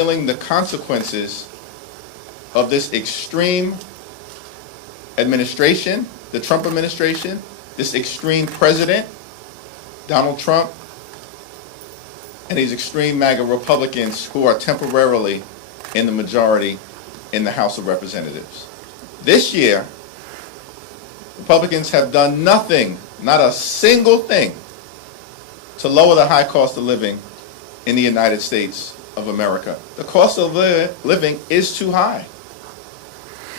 feeling the consequences of this extreme administration, the Trump administration, this extreme president, Donald Trump, and these extreme MAGA Republicans who are temporarily in the majority in the House of Representatives. This year, Republicans have done nothing, not a single thing, to lower the high cost of living in the United States of America. The cost of living is too high.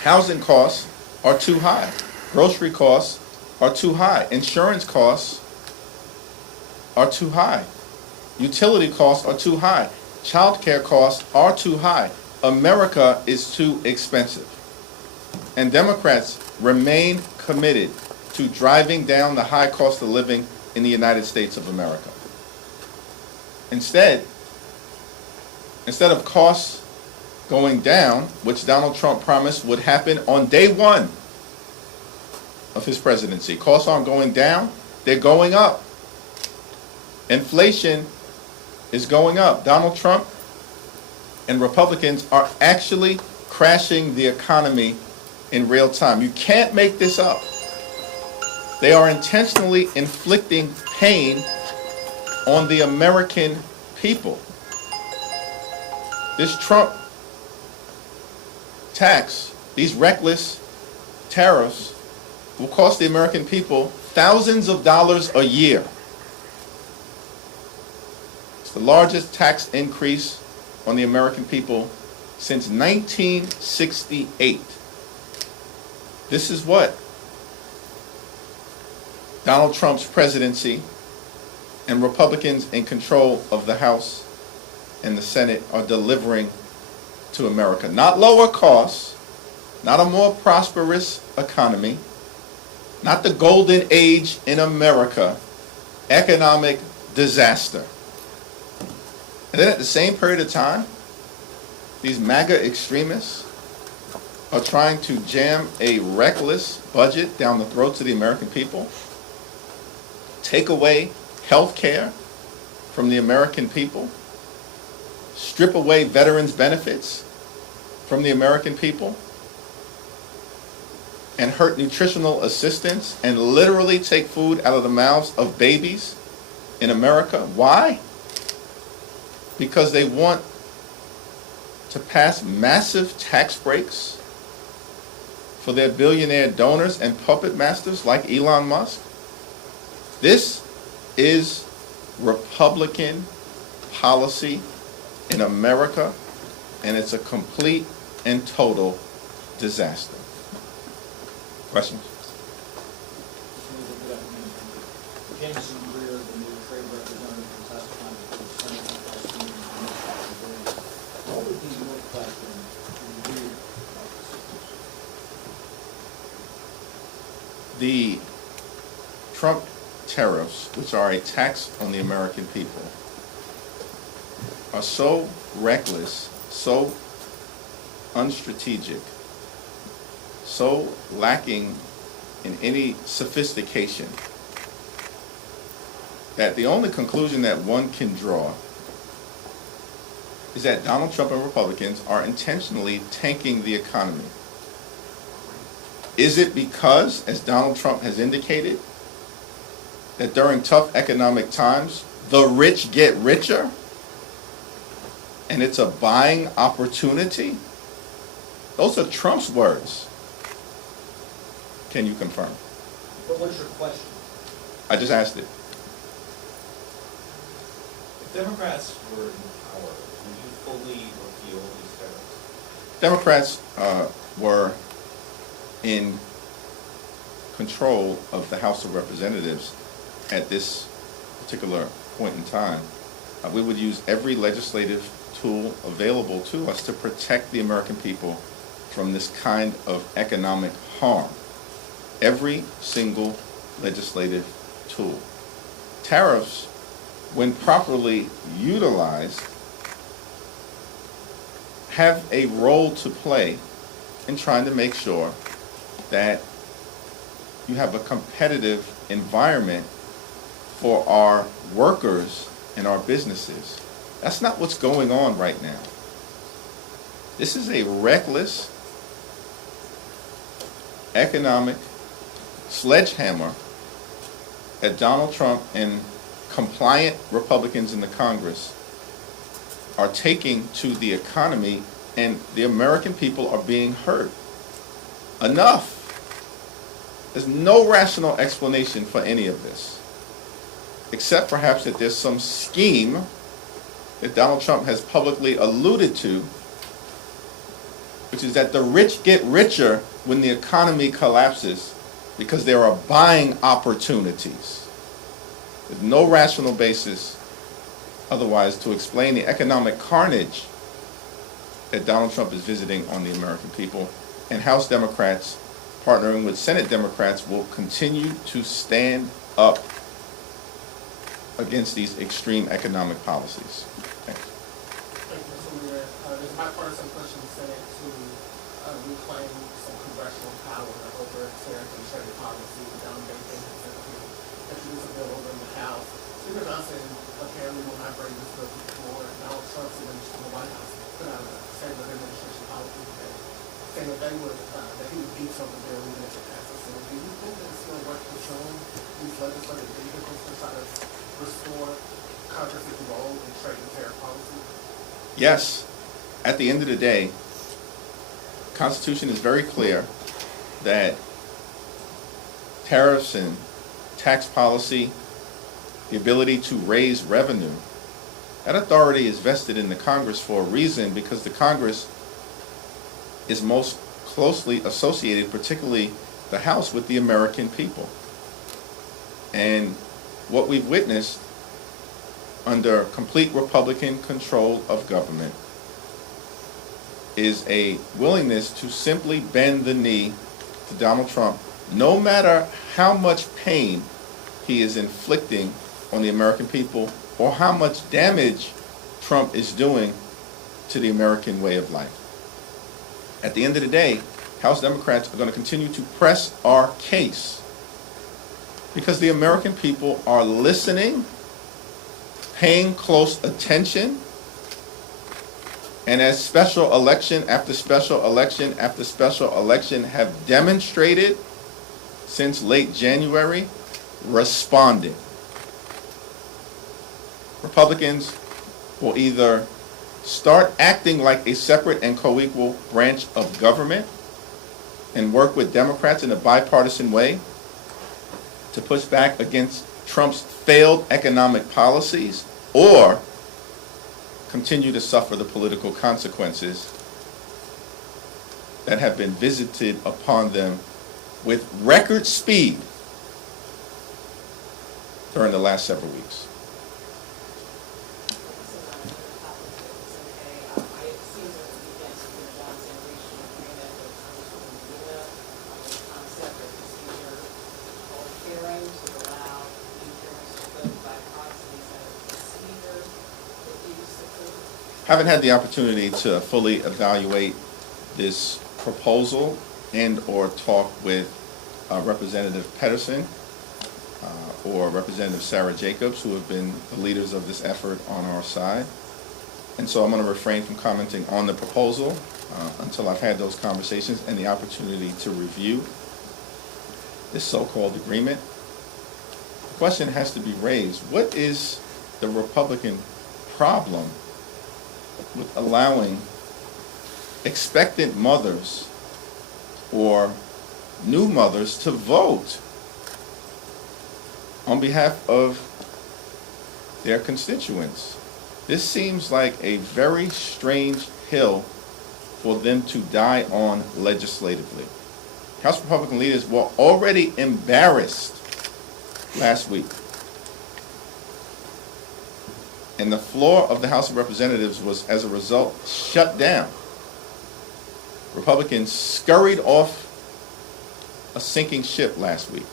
Housing costs are too high. Grocery costs are too high. Insurance costs are too high. Utility costs are too high. Child care costs are too high. America is too expensive. And Democrats remain committed to driving down the high cost of living in the United States of America. Instead of costs going down, which Donald Trump promised would happen on day one of his presidency, costs aren't going down, they're going up. Inflation is going up. Donald Trump and Republicans are actually crashing the economy in real time. You can't make this up. They are intentionally inflicting pain on the American people. This Trump tax, these reckless tariffs, will cost the American people thousands of dollars a year. It's the largest tax increase on the American people since 1968. This is what Donald Trump's presidency and Republicans in control of the House and the Senate are delivering to America. Not lower costs, not a more prosperous economy, not the golden age in America, economic disaster. And then at the same period of time, these MAGA extremists are trying to jam a reckless budget down the throats of the American people, take away health care from the American people, strip away veterans' benefits from the American people, and hurt nutritional assistance and literally take food out of the mouths of babies in America. Why? Because they want to pass massive tax breaks for their billionaire donors and puppet masters like Elon Musk. This is Republican policy in America, and it's a complete and total disaster. Questions? Jameson Greer, the new trade representative, was testifying before the Senate last week. What would be your question to Greer about The Trump tariffs, which are a tax on the American people, are so reckless, so unstrategic, so lacking in any sophistication, that the only conclusion that one can draw is that Donald Trump and Republicans are intentionally tanking the economy. Is it because, as Donald Trump has indicated, that during tough economic times, the rich get richer, and it's a buying opportunity? Those are Trump's words. Can you confirm? But what's your question? I just asked it. If Democrats were in power, would you fully repeal these tariffs? Democrats were in control of the House of Representatives at this particular point in time. We would use every legislative tool available to us to protect the American people from this kind of economic harm. Every single legislative tool. Tariffs, when properly utilized, have a role to play in trying to make sure that you have a competitive environment for our workers and our businesses. That's not what's going on right now. This is a reckless economic sledgehammer that Donald Trump and compliant Republicans in the Congress are taking to the economy, and the American people are being hurt. Enough. There's no rational explanation for any of this, except perhaps that there's some scheme that Donald Trump has publicly alluded to, which is that the rich get richer when the economy collapses because there are buying opportunities. There's no rational basis otherwise to explain the economic carnage that Donald Trump is visiting on the American people. And House Democrats, partnering with Senate Democrats, will continue to stand up against these extreme economic policies. Thank you. Thank you, Mr. Leader. There's a bipartisan push in the Senate to reclaim some congressional power over tariff and trade policy. They think introduce a bill over in the House. Speaker Johnson apparently will not bring this bill to the floor. Donald Trump's administration, the White House, put out a statement of administration policy today, saying that they would, that he would veto the bill even if it passes. So do you think that it's still worth pursuing these legislative vehicles to try to restore Congress's role in trade and tariff policy? Yes, at the end of the day, the Constitution is very clear that tariffs and tax policy, the ability to raise revenue, that authority is vested in the Congress for a reason, because the Congress is most closely associated, particularly the House, with the American people. And what we've witnessed under complete Republican control of government is a willingness to simply bend the knee to Donald Trump, no matter how much pain he is inflicting on the American people or how much damage Trump is doing to the American way of life. At the end of the day, House Democrats are going to continue to press our case because the American people are listening, paying close attention, and as special election after special election after special election have demonstrated since late January, responding. Republicans will either start acting like a separate and co-equal branch of government and work with Democrats in a bipartisan way to push back against Trump's failed economic policies, or continue to suffer the political consequences that have been visited upon them with record speed during the last several weeks. Haven't had the opportunity to fully evaluate this proposal and or talk with Representative Pedersen or Representative Sarah Jacobs, who have been the leaders of this effort on our side. And so I'm going to refrain from commenting on the proposal until I've had those conversations and the opportunity to review this so-called agreement. The question has to be raised: what is the Republican problem with allowing expectant mothers or new mothers to vote on behalf of their constituents? This seems like a very strange hill for them to die on legislatively. House Republican leaders were already embarrassed last week, and the floor of the House of Representatives was, as a result, shut down. Republicans scurried off a sinking ship last week.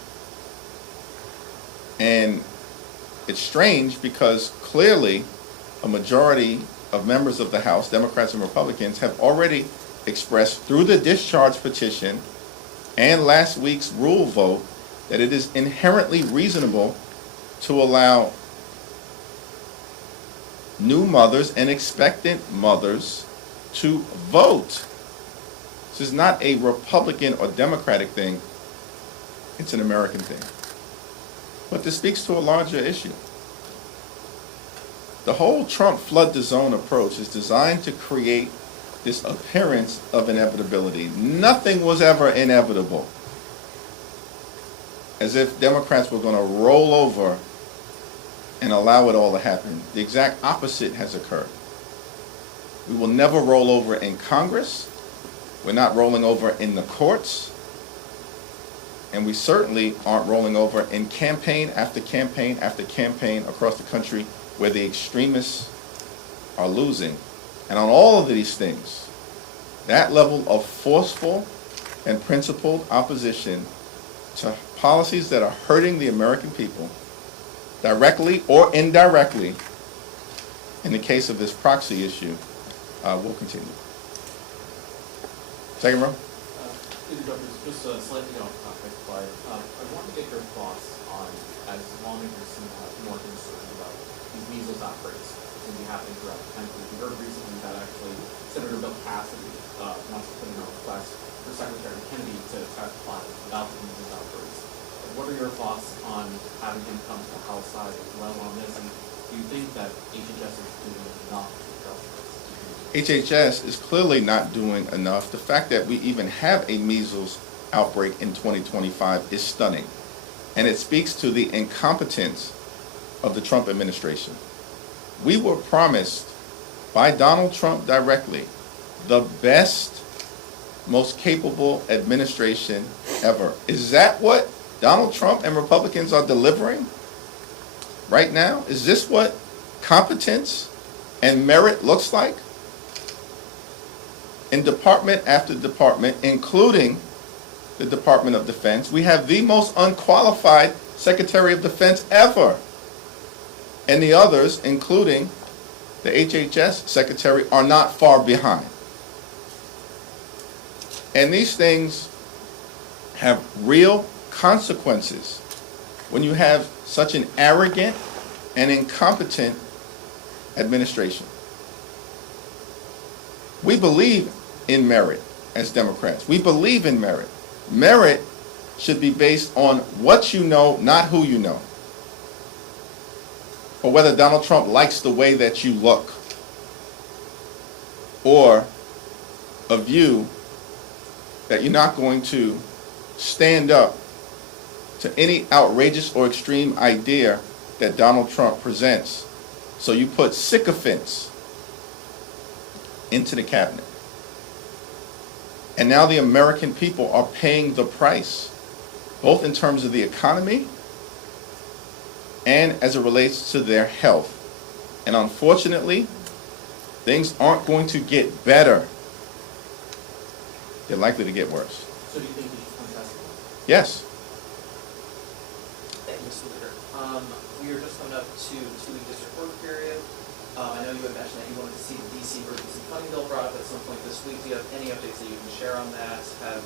And it's strange because clearly a majority of members of the House, Democrats and Republicans, have already expressed through the discharge petition and last week's rule vote that it is inherently reasonable to allow new mothers and expectant mothers to vote. This is not a Republican or Democratic thing. It's an American thing. But this speaks to a larger issue. The whole Trump flood the zone approach is designed to create this appearance of inevitability. Nothing was ever inevitable. As if Democrats were going to roll over and allow it all to happen. The exact opposite has occurred. We will never roll over in Congress. We're not rolling over in the courts. And we certainly aren't rolling over in campaign after campaign after campaign across the country where the extremists are losing. And on all of these things, that level of forceful and principled opposition to policies that are hurting the American people, directly or indirectly, in the case of this proxy issue, will continue. Second row. Peter Jeffries, just slightly off topic, but I want to get your thoughts on, as lawmakers seem to have more concern about these measles outbreaks that seem to be happening throughout the country. We heard recently that actually Senator Bill Cassidy wants to put in a request for Secretary Kennedy to test plots without the measles outbreaks. What are your thoughts on having him come to the House side as well on this? And do you think that HHS is doing enough to address this? HHS is clearly not doing enough. The fact that we even have a measles outbreak in 2025 is stunning. And it speaks to the incompetence of the Trump administration. We were promised by Donald Trump directly the best, most capable administration ever. Is that what Donald Trump and Republicans are delivering right now? Is this what competence and merit looks like? In department after department, including the Department of Defense, we have the most unqualified Secretary of Defense ever. And the others, including the HHS Secretary, are not far behind. And these things have real consequences when you have such an arrogant and incompetent administration. We believe in merit as Democrats. We believe in merit. Merit should be based on what you know, not who you know. Or whether Donald Trump likes the way that you look. Or a view that you're not going to stand up to any outrageous or extreme idea that Donald Trump presents. So you put sycophants into the cabinet. And now the American people are paying the price, both in terms of the economy and as it relates to their health. And unfortunately, things aren't going to get better. They're likely to get worse. So do you think he should contest it? Yes. Thank you, Mr. Leader. We are just coming up to 2-week district court period. I know you had mentioned that you wanted to see the DC emergency funding bill brought up at some point this week. Do you have any updates that you can share on that? Have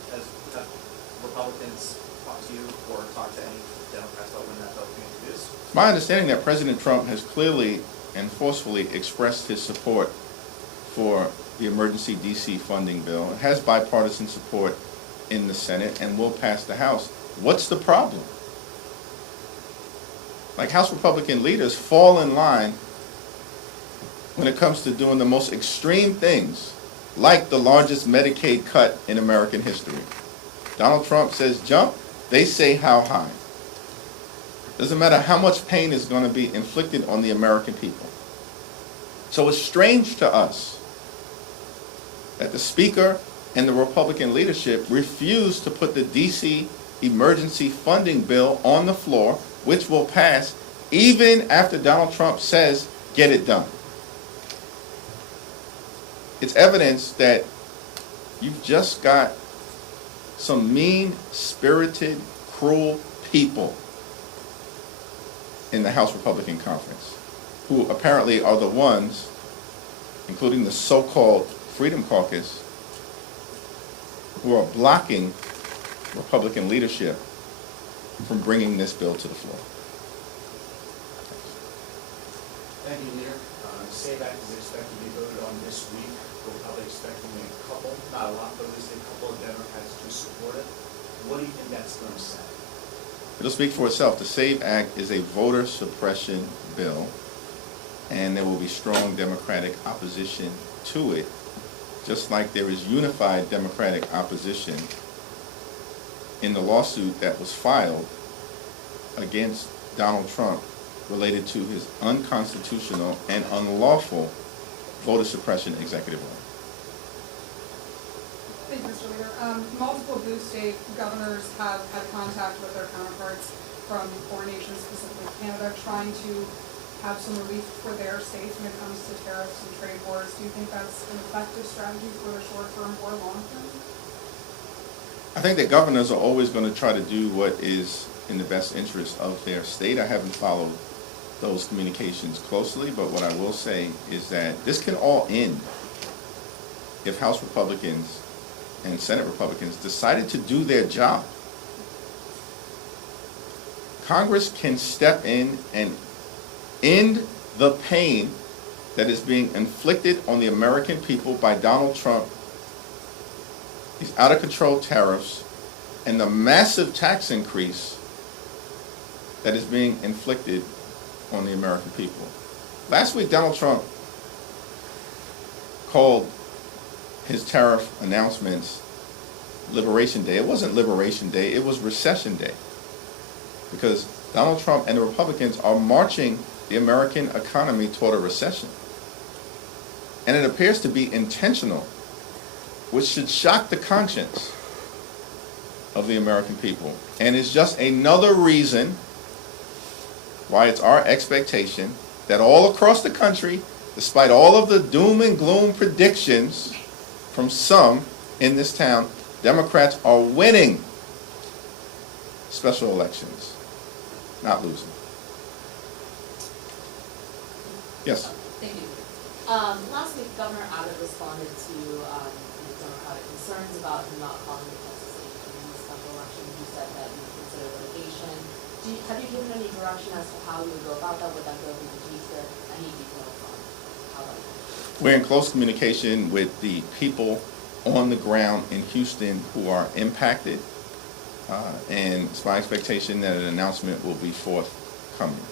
Republicans talked to you or talked to any Democrats about when that bill will be introduced? My understanding that President Trump has clearly and forcefully expressed his support for the emergency DC funding bill. It has bipartisan support in the Senate and will pass the House. What's the problem? Like, House Republican leaders fall in line when it comes to doing the most extreme things, like the largest Medicaid cut in American history. Donald Trump says jump, they say how high. Doesn't matter how much pain is going to be inflicted on the American people. So it's strange to us that the Speaker and the Republican leadership refuse to put the DC emergency funding bill on the floor, which will pass even after Donald Trump says, get it done. It's evidence that you've just got some mean-spirited, cruel people in the House Republican Conference, who apparently are the ones, including the so-called Freedom Caucus, who are blocking Republican leadership from bringing this bill to the floor. Thank you, Leader. SAVE Act is expected to be voted on this week. we're probably expecting a couple, not a lot, but at least a couple of Democrats to support it. What do you think that's going to say? It'll speak for itself. The SAVE Act is a voter suppression bill, and there will be strong Democratic opposition to it, just like there is unified Democratic opposition in the lawsuit that was filed against Donald Trump related to his unconstitutional and unlawful voter suppression executive order. Thank you, Mr. Leader. Multiple blue state governors have had contact with their counterparts from foreign nations, specifically Canada, trying to have some relief for their states when it comes to tariffs and trade wars. Do you think that's an effective strategy for the short term or long term? I think that governors are always going to try to do what is in the best interest of their state. I haven't followed those communications closely, but what I will say is that this can all end if House Republicans and Senate Republicans decided to do their job. Congress can step in and end the pain that is being inflicted on the American people by Donald Trump, these out-of-control tariffs, and the massive tax increase that is being inflicted on the American people. Last week, Donald Trump called his tariff announcements Liberation Day. It wasn't Liberation Day, it was Recession Day. Because Donald Trump and the Republicans are marching the American economy toward a recession. And it appears to be intentional, which should shock the conscience of the American people. And is just another reason why it's our expectation that all across the country, despite all of the doom and gloom predictions from some in this town, Democrats are winning special elections, not losing. Yes? Thank you. Last week, Governor Abbott responded to Democratic concerns about him not calling the Texas 18 special election. He said that he would consider litigation. Have you given any direction as to how you would go about that? Would that go through the GSIP? Any details on how that would happen? We're in close communication with the people on the ground in Houston who are impacted, and it's my expectation that an announcement will be forthcoming.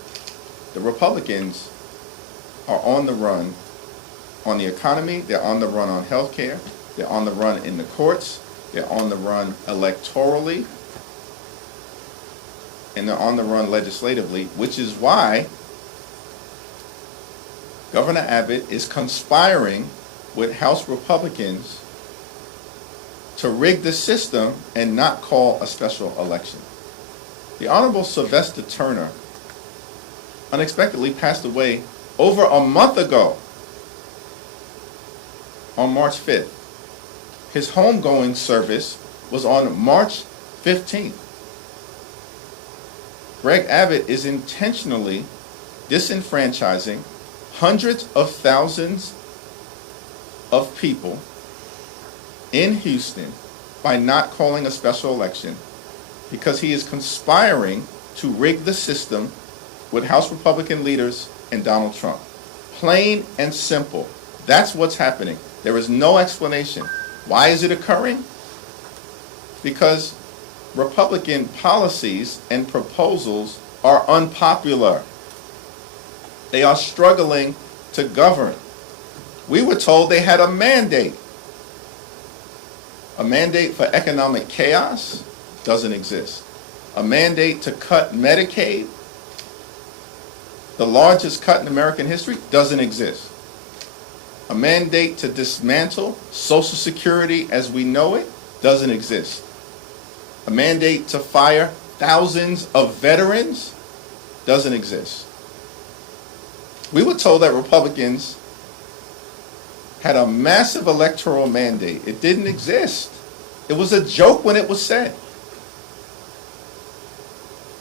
The Republicans are on the run on the economy, they're on the run on health care, they're on the run in the courts, they're on the run electorally, and they're on the run legislatively, which is why Governor Abbott is conspiring with House Republicans to rig the system and not call a special election. The Honorable Sylvester Turner unexpectedly passed away over a month ago on March 5th. His homegoing service was on March 15th. Greg Abbott is intentionally disenfranchising hundreds of thousands of people in Houston by not calling a special election because he is conspiring to rig the system with House Republican leaders and Donald Trump. Plain and simple. That's what's happening. There is no explanation. Why is it occurring? Because Republican policies and proposals are unpopular. They are struggling to govern. We were told they had a mandate. A mandate for economic chaos doesn't exist. A mandate to cut Medicaid, the largest cut in American history, doesn't exist. A mandate to dismantle Social Security as we know it doesn't exist. A mandate to fire thousands of veterans doesn't exist. We were told that Republicans had a massive electoral mandate. It didn't exist. It was a joke when it was said.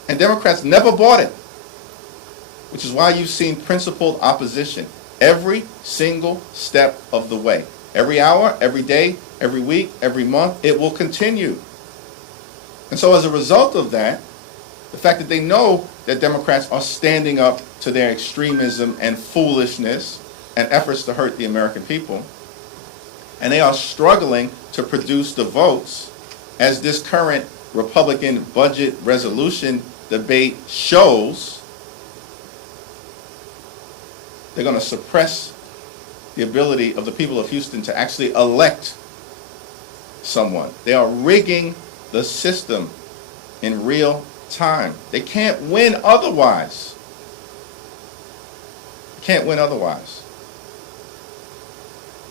And Democrats never bought it, which is why you've seen principled opposition every single step of the way. Every hour, every day, every week, every month, it will continue. And so as a result of that, the fact that they know that Democrats are standing up to their extremism and foolishness and efforts to hurt the American people, and they are struggling to produce the votes, as this current Republican budget resolution debate shows. They're going to suppress the ability of the people of Houston to actually elect someone. They are rigging the system in real time. They can't win otherwise. They can't win otherwise.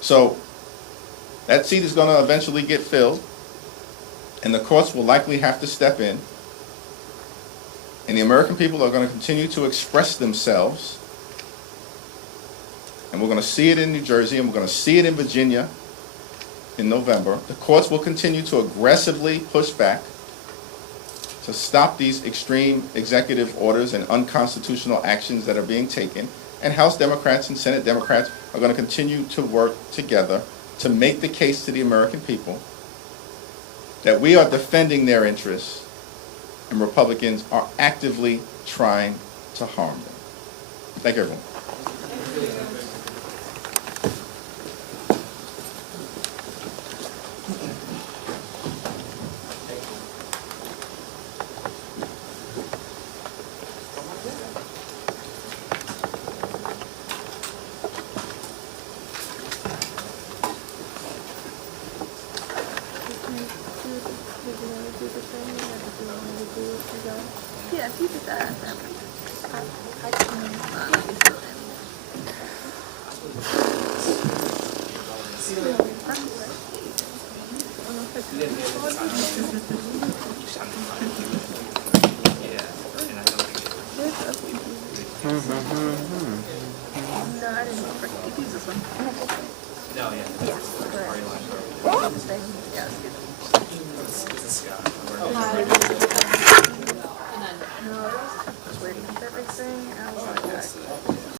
So that seat is going to eventually get filled, and the courts will likely have to step in, and the American people are going to continue to express themselves. And we're going to see it in New Jersey, and we're going to see it in Virginia in November. The courts will continue to aggressively push back to stop these extreme executive orders and unconstitutional actions that are being taken. And House Democrats and Senate Democrats are going to continue to work together to make the case to the American people that we are defending their interests and Republicans are actively trying to harm them. Thank you, everyone. Yeah, if you did that, I No, I didn't know. You can use this one. No, yeah. Yes, correct. Yeah, it's good. No, I was waiting for everything. I was like,